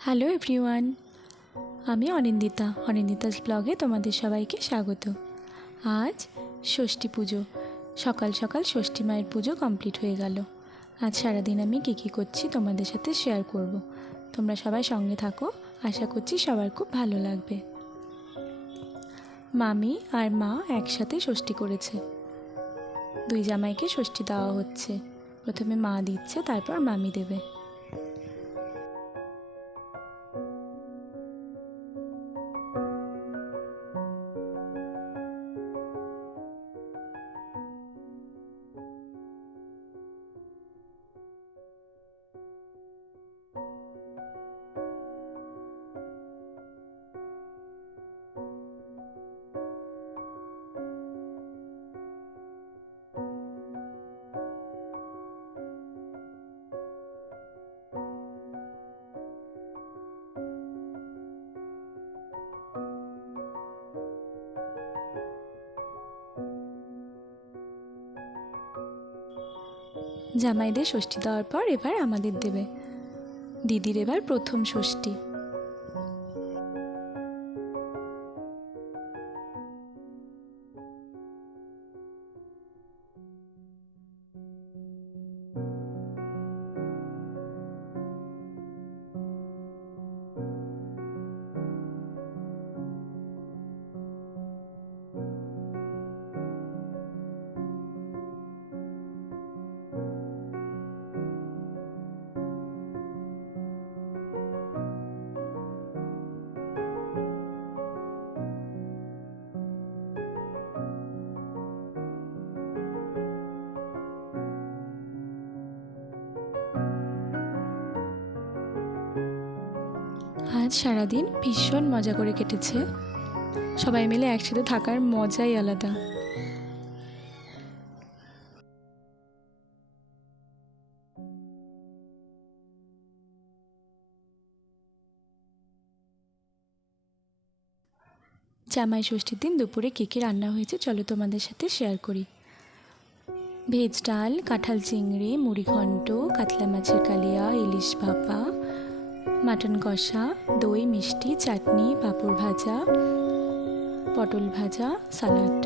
Hello everyone, আমি অনিন্দিতাস ব্লগে তোমাদের সবাইকে স্বাগত। আজ ষষ্ঠী পুজো, সকাল সকাল ষষ্ঠী মায়ের পুজো কমপ্লিট হয়ে গেল। আজ সারাদিন আমি কী করছি তোমাদের সাথে শেয়ার করব। তোমরা সবাই সঙ্গে থাকো, আশা করছি সবার খুব ভালো লাগবে। মামি আর মা একসাথে ষষ্ঠী করেছে। দুই জামাইকে ষষ্ঠী দেওয়া হচ্ছে। প্রথমে মা দিচ্ছে, তারপর মামি দেবে। জামাইদের ষষ্ঠী দেওয়ার পর এবার আমাদের দেবে। দিদির এবার প্রথম ষষ্ঠী। আজ সারাদিন ভীষণ মজা করে কেটেছে। সবাই মিলে একসাথে থাকার মজাই আলাদা। জামাই ষষ্ঠীর দিন দুপুরে কী কী রান্না হয়েছে চলো তোমাদের সাথে শেয়ার করি। ভেজ ডাল, কাঁঠাল চিংড়ি, মুড়িঘণ্ট, কাতলা মাছের কালিয়া, ইলিশ ভাপা, মাটন কষা, দই, মিষ্টি, চাটনি, পাঁপড় ভাজা, পটল ভাজা, সালাড।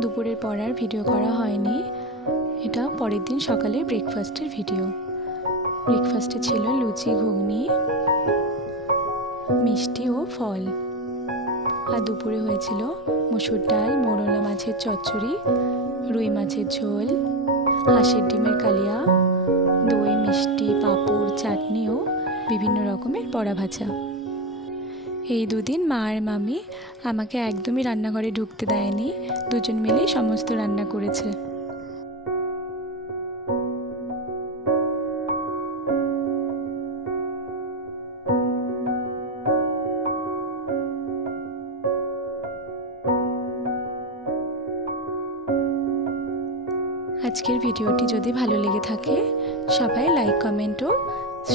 দুপুরের পর আর ভিডিও করা হয়নি। এটা পরের দিন সকালে ব্রেকফাস্টের ভিডিও। ব্রেকফাস্টে ছিল লুচি, ঘুগনি, মিষ্টি ও ফল। আর দুপুরে হয়েছিল মসুর ডাল, মোরলা মাছের চচ্চড়ি, রুই মাছের ঝোল, হাঁসের ডিমের কালিয়া, দই, মিষ্টি, পাঁপড়, চাটনি ও বিভিন্ন রকমের বড়া ভাজা। এই দুদিন মা আর মামি আমাকে একদমই রান্নাঘরে ঢুকতে দেয়নি। দুজন মিলেই সমস্ত রান্না করেছে। আজকের ভিডিওটি যদি ভালো লেগে থাকে সবাই লাইক, কমেন্ট ও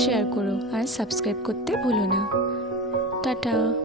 শেয়ার করো, আর সাবস্ক্রাইব করতে ভুলো না। টাটা।